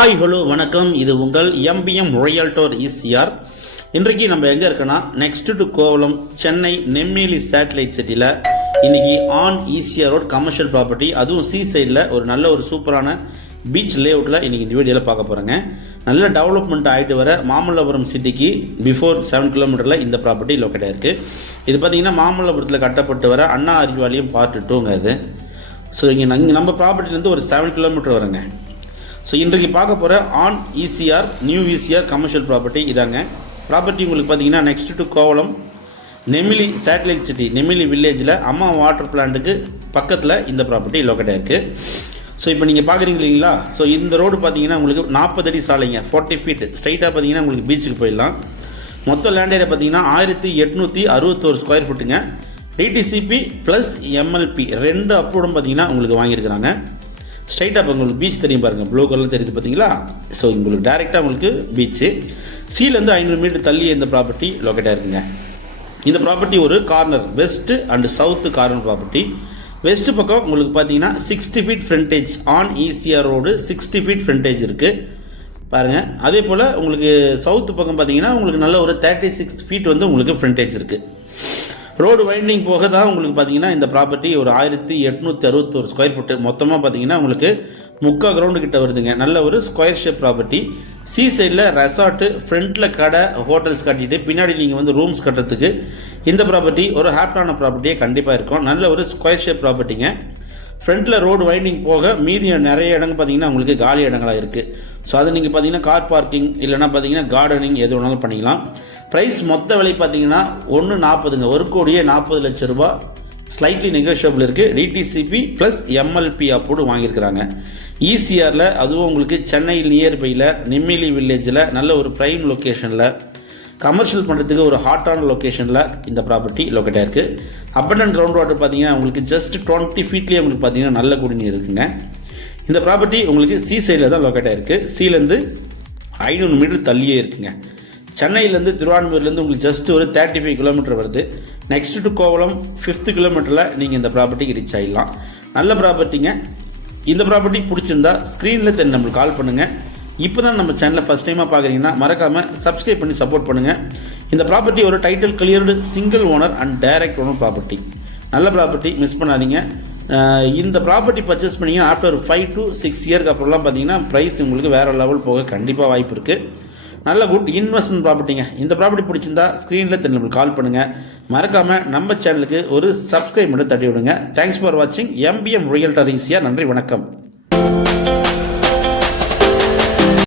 Hi hello வணக்கம். இது உங்கள் எம்பிஎம் ரியல்டர் ஈசிஆர். இன்றைக்கு நம்ம எங்கே இருக்கோன்னா next to Kovalam Chennai Nemmeli satellite சிட்டியில் இன்றைக்கி on ECR road commercial property, அதுவும் சி சைடில் ஒரு நல்ல ஒரு சூப்பரான பீச் லேஅவுட்டில் இன்றைக்கி இந்த வீடியோவில் பார்க்க போகிறேங்க. நல்ல டெவலப்மெண்ட் ஆகிட்டு வர மாமல்லபுரம் சிட்டிக்கு பிஃபோர் 7 கிலோமீட்டரில் இந்த ப்ராப்பர்ட்டி லொக்கேட் ஆகிருக்கு. இது பார்த்திங்கன்னா மாமல்லபுரத்தில் கட்டப்பட்டு வர அண்ணா அறிவாலயம் பார்ட் 2ங்க அது. ஸோ இங்கே நம்ம ப்ராப்பர்ட்டிலேருந்து ஒரு 7 கிலோமீட்டர் வருங்க. ஸோ இன்றைக்கு பார்க்க போகிற on ECR new ECR commercial property இதாங்க. ப்ராப்பர்ட்டி உங்களுக்கு பார்த்தீங்கன்னா next to Kovalam Nemili satellite city Nemili வில்லேஜில் அம்மா வாட்டர் பிளான்ட்டுக்கு பக்கத்தில் இந்த ப்ராப்பர்ட்டி லொக்கேட் ஆகிருக்கு. ஸோ இப்போ நீங்கள் பார்க்குறீங்க இல்லைங்களா? ஸோ இந்த ரோடு பார்த்தீங்கன்னா உங்களுக்கு 40 அடி சாலைங்க, 40 ஃபீட் ஸ்ட்ரைட்டாக பார்த்தீங்கன்னா உங்களுக்கு பீச்சுக்கு போயிடலாம். மொத்த லேண்ட் ஏரியா பார்த்தீங்கன்னா 1861 ஸ்கொயர் ஃபுட்டுங்க. டிடிசிபி ப்ளஸ் எம்எல்பி 2 அப்ரூவ்டும் பார்த்தீங்கன்னா உங்களுக்கு வாங்கியிருக்கிறாங்க. ஸ்ட்ரைட்டாக இப்போ உங்களுக்கு பீச் தெரியும் பாருங்கள், ப்ளூ கலர் தெரியுது பார்த்தீங்களா? ஸோ உங்களுக்கு டேரெக்டாக உங்களுக்கு பீச்சு சீலேருந்து 500 மீட்டர் தள்ளி இந்த ப்ராப்பர்ட்டி லொக்கேட்டாக இருக்குங்க. இந்த ப்ராப்பர்ட்டி ஒரு corner west and south corner property. West பக்கம் உங்களுக்கு பார்த்தீங்கன்னா 60 feet frontage on ECR road 60 feet frontage இருக்குது பாருங்கள். அதே போல் உங்களுக்கு சவுத்து பக்கம் பார்த்தீங்கன்னா உங்களுக்கு நல்ல ஒரு 36 ஃபீட் வந்து உங்களுக்கு ஃப்ரண்டேஜ் இருக்குது. ரோடு வைண்டிங் போக தான் உங்களுக்கு பார்த்தீங்கன்னா இந்த ப்ராப்பர்ட்டி ஒரு 1861 ஸ்கொயர் ஃபுட்டு மொத்தமாக பார்த்தீங்கன்னா உங்களுக்கு 3/4 கிரவுண்டு கிட்ட வருதுங்க. நல்ல ஒரு ஸ்கொயர் ஷேப் ப்ராப்பர்ட்டி. சி சைடில் ரெசார்ட்டு, ஃப்ரண்ட்டில் கடை, ஹோட்டல்ஸ் கட்டிட்டு பின்னாடி நீங்கள் வந்து ரூம்ஸ் கட்டுறதுக்கு இந்த ப்ராப்பர்ட்டி ஒரு ஹாப்டான ப்ராப்பர்ட்டியே கண்டிப்பாக இருக்கும். நல்ல ஒரு ஸ்கொயர் ஷேப் ப்ராப்பர்ட்டிங்க. ஃப்ரண்ட்டில் ரோடு வைண்டிங் போக மீதி நிறைய இடங்கள் பார்த்தீங்கன்னா உங்களுக்கு காலி இடங்களாக இருக்குது. ஸோ அது நீங்கள் பார்த்தீங்கன்னா கார் பார்க்கிங் இல்லைனா பார்த்தீங்கன்னா கார்டனிங் எது வேணாலும் பண்ணிக்கலாம். ப்ரைஸ் மொத்த விலை பார்த்தீங்கன்னா 1,40ங்க, 1,40,00,000 ரூபா. ஸ்லைட்லி நெகோஷியபிள் இருக்குது. டிடிசிபி ப்ளஸ் எம்எல்பி அப்போடு வாங்கியிருக்கிறாங்க. ஈசிஆரில், அதுவும் உங்களுக்கு சென்னை நியர்பையில் நெம்மிலி வில்லேஜில் நல்ல ஒரு ப்ரைம் லொக்கேஷனில் கமர்ஷியல் பண்ணுறதுக்கு ஒரு ஹாட்டான லொக்கேஷனில் இந்த ப்ராப்பர்ட்டி லொக்கேட்டாக இருக்குது. அப் அண்ட் கிரவுண்ட் வாட்டர் பார்த்தீங்கன்னா உங்களுக்கு ஜஸ்ட் 20 ஃபீட்லேயே உங்களுக்கு பார்த்தீங்கன்னா நல்ல குடிநீர் இருக்குங்க. இந்த ப்ராப்பர்ட்டி உங்களுக்கு சி சைடில் தான் லொக்கேட்டாக இருக்குது. சீலேருந்து 500 மீட்டர் தள்ளியே இருக்குங்க. சென்னையிலேருந்து திருவான்மூர்லேருந்து உங்களுக்கு ஜஸ்ட் ஒரு 35 கிலோமீட்டர் வருது. நெக்ஸ்ட் டு கோவளம் 5th கிலோமீட்டரில் நீங்கள் இந்த ப்ராப்பர்ட்டிக்கு ரீச் ஆகிடலாம். நல்ல ப்ராப்பர்ட்டிங்க. இந்த ப்ராப்பர்ட்டி பிடிச்சிருந்தா ஸ்க்ரீனில் தெரிஞ்சு நம்மளுக்கு கால் பண்ணுங்கள். இப்போ தான் நம்ம சேனலை ஃபஸ்ட் டைமாக பார்க்குறீங்கன்னா மறக்காமல் சப்ஸ்கிரைப் பண்ணி சப்போர்ட் பண்ணுங்கள். இந்த ப்ராப்பர்ட்டி ஒரு title cleared single owner and direct owner property. நல்ல ப்ராப்பர்ட்டி, மிஸ் பண்ணாதீங்க. இந்த ப்ராப்பர்ட்டி பர்ச்சேஸ் பண்ணிங்கன்னா ஆஃப்டர் 5 to 6 இயர்க்கு அப்புறம்லாம் பார்த்தீங்கன்னா ப்ரைஸ் உங்களுக்கு வேறு லெவல் போக கண்டிப்பாக வாய்ப்பு இருக்குது. நல்ல குட் இன்வெஸ்ட்மெண்ட் ப்ராப்பர்ட்டிங்க. இந்த ப்ராப்பர்ட்டி பிடிச்சிருந்தா ஸ்க்ரீனில் தெரிஞ்சு கால் பண்ணுங்கள். மறக்காமல் நம்ம சேனலுக்கு ஒரு சப்ஸ்கிரைப் மட்டும் தட்டி விடுங்க. தேங்க்ஸ் ஃபார் வாட்சிங் எம்பிஎம் ரியல்டர் ஈசிஆர். நன்றி, வணக்கம்.